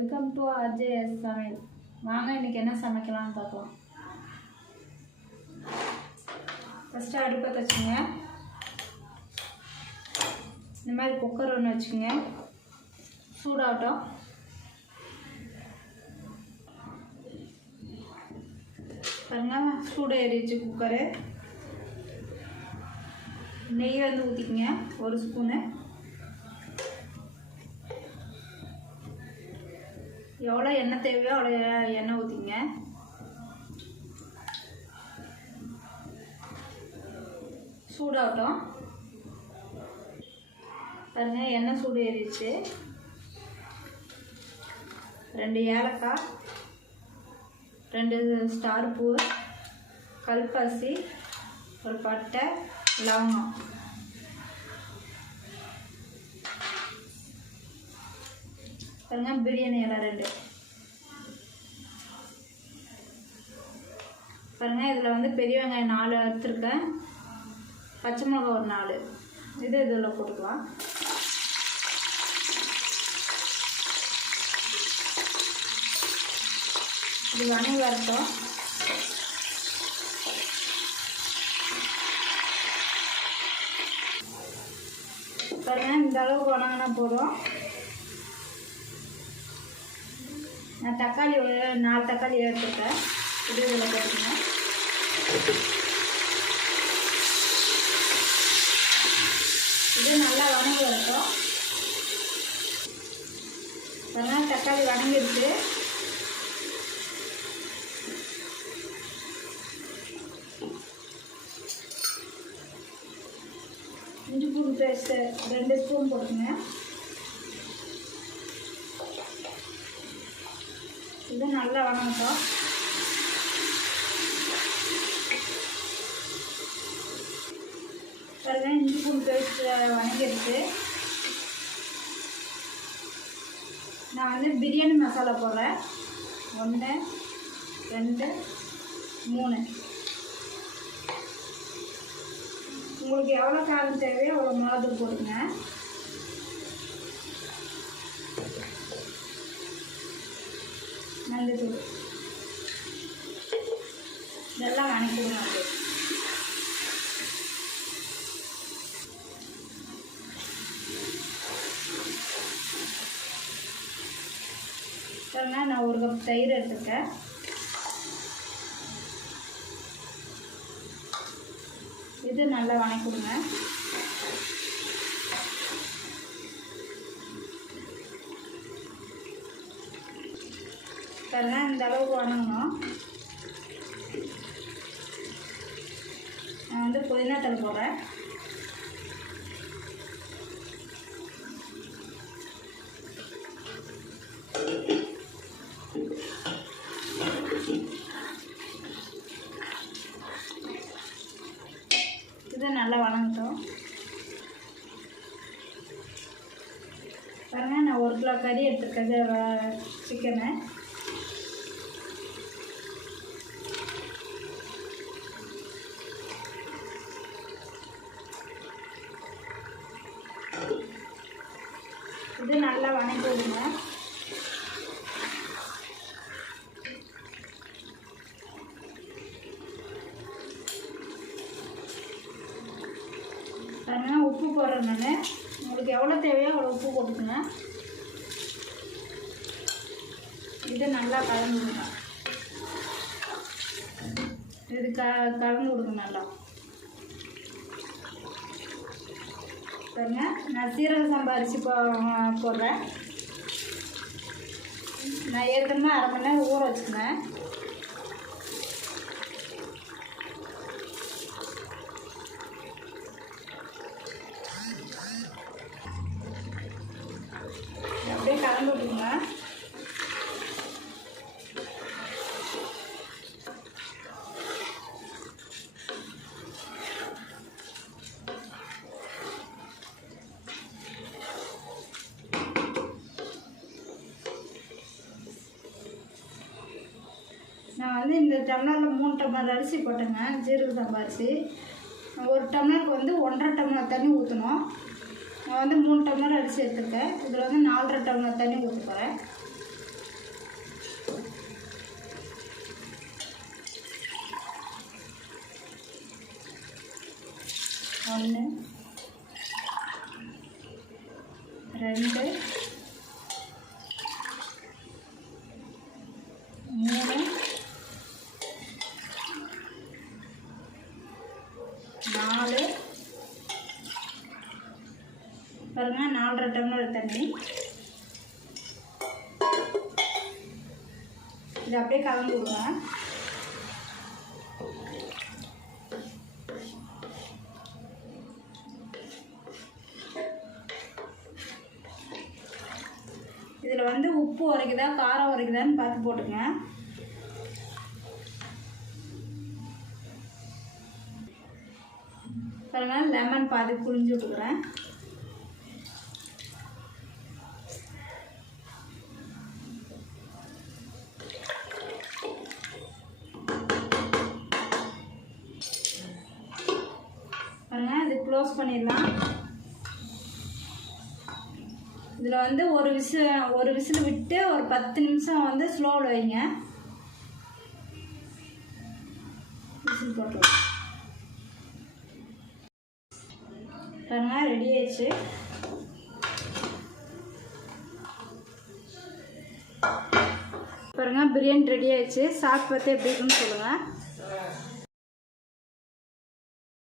Welcome to RJ's சமையல் வாங்க இன்னைக்கு என்ன சமைக்கலாம்னு பார்க்கலாம். ஃபஸ்ட்டு அடுப்பை வச்சுங்க இந்த மாதிரி குக்கர் ஒன்று வச்சுங்க சூடாகட்டும். பாருங்க சூடு ஏறிடுச்சு குக்கரு நெய் வந்து ஊற்றிக்கங்க ஒரு ஸ்பூனு எவ்வளோ எண்ணெய் தேவையோ அவ்வளோ எண்ணெய் ஊற்றிங்க சூடாகட்டும். பாருங்கள் எண்ணெய் சூடு ஏறிடுச்சு. ரெண்டு ஏலக்காய் ரெண்டு ஸ்டார் பூ கல்பாசி ஒரு பட்டை லவங்கம். பாருங்க பிரியாணி இலை ரெண்டு. பாருங்க இதில் வந்து பெரிய வெங்காயம் நாலு எடுத்துருக்கேன். பச்சை மிளகா ஒரு நாலு. இது இதில் போட்டுக்கலாம். இது வணங்கி வரட்டும். பாருங்க இந்த அளவுக்கு வணங்கினா போதும். நான் தக்காளி ஒரு நாலு தக்காளி எடுத்துருக்கேன். இது இதில் போட்டுக்கணும் இது நல்லா வணங்கி வரட்டும். அதனால் தக்காளி வணங்கிடுச்சு. இஞ்சி பூண்டு பேஸ்ட்டு ரெண்டு ஸ்பூன் போட்டுங்க நல்லா வணங்கட்டும் பாருங்க இஞ்சி பூண்டு பேஸ்ட் வணங்கிடுச்சு. நான் வந்து பிரியாணி மசாலா போடுறேன். ஒன்று ரெண்டு மூணு. உங்களுக்கு எவ்வளோ காரம் தேவையோ அவ்வளோ மிளகு போடுங்க மஞ்சத்தூள் இதெல்லாம் வணக்கிடுங்க அப்படியே நான் ஒரு கப் தயிர் எடுத்துருக்கேன். இது நல்லா வணக்கிடுங்க. பாருங்க இந்த அளவுக்கு வணங்கணும். நான் வந்து புதினா தலை போடுறேன். இது நல்லா வணங்கட்டும். பாருங்க நான் ஒரு கிலோ கறி எடுத்துருக்கேன். சிக்கனை இது நல்லா வணக்கி விடுங்க பாருங்க உப்பு போடுறேன் நான் உங்களுக்கு எவ்வளோ தேவையோ அவ்வளோ உப்பு போட்டுக்கோங்க. இது நல்லா கலந்து விடுங்க இது க கலந்து விடுங்க நல்லா. பாருங்க நான் சீரக சம்பா அரிசி போ போடுறேன். நான் ஏற்கனவே அரை மணி நேரம் ஊற வச்சுருந்தேன். நான் வந்து இந்த டம்ளரில் மூணு டம்ளர் அரிசி போட்டேங்க ஜீரக தம்பா ஒரு டம்ளருக்கு வந்து ஒன்றரை டம்ளர் தண்ணி ஊற்றணும் நான் வந்து மூணு டம்ளர் அரிசி எடுத்துருக்கேன். இதில் வந்து நாலரை டம்ளர் தண்ணி ஊற்ற போகிறேன் ஒன்று ரெண்டு பாருங்கள் நாலரை டம்ளர் தண்ணி. இது அப்படியே கலந்து விடுங்க. இதில் வந்து உப்பு உரைக்குதா காரம் உரைக்குதான்னு பார்த்து போட்டுங்க பாருங்கள் லெமன் பாதி புரிஞ்சு விட்டுக்கிறேன். க்ளோஸ் பண்ணிடலாம். இதில் வந்து ஒரு விசில் ஒரு விசில் விட்டு ஒரு பத்து நிமிஷம் வந்து ஸ்லோவில் வைங்க. விசில் போட்டு பாருங்க ரெடி ஆயிடுச்சு. பாருங்க பிரியாணி ரெடி ஆயிடுச்சு. சாப்பிட்டு பார்த்து எப்படி இருக்குன்னு சொல்லுங்கள்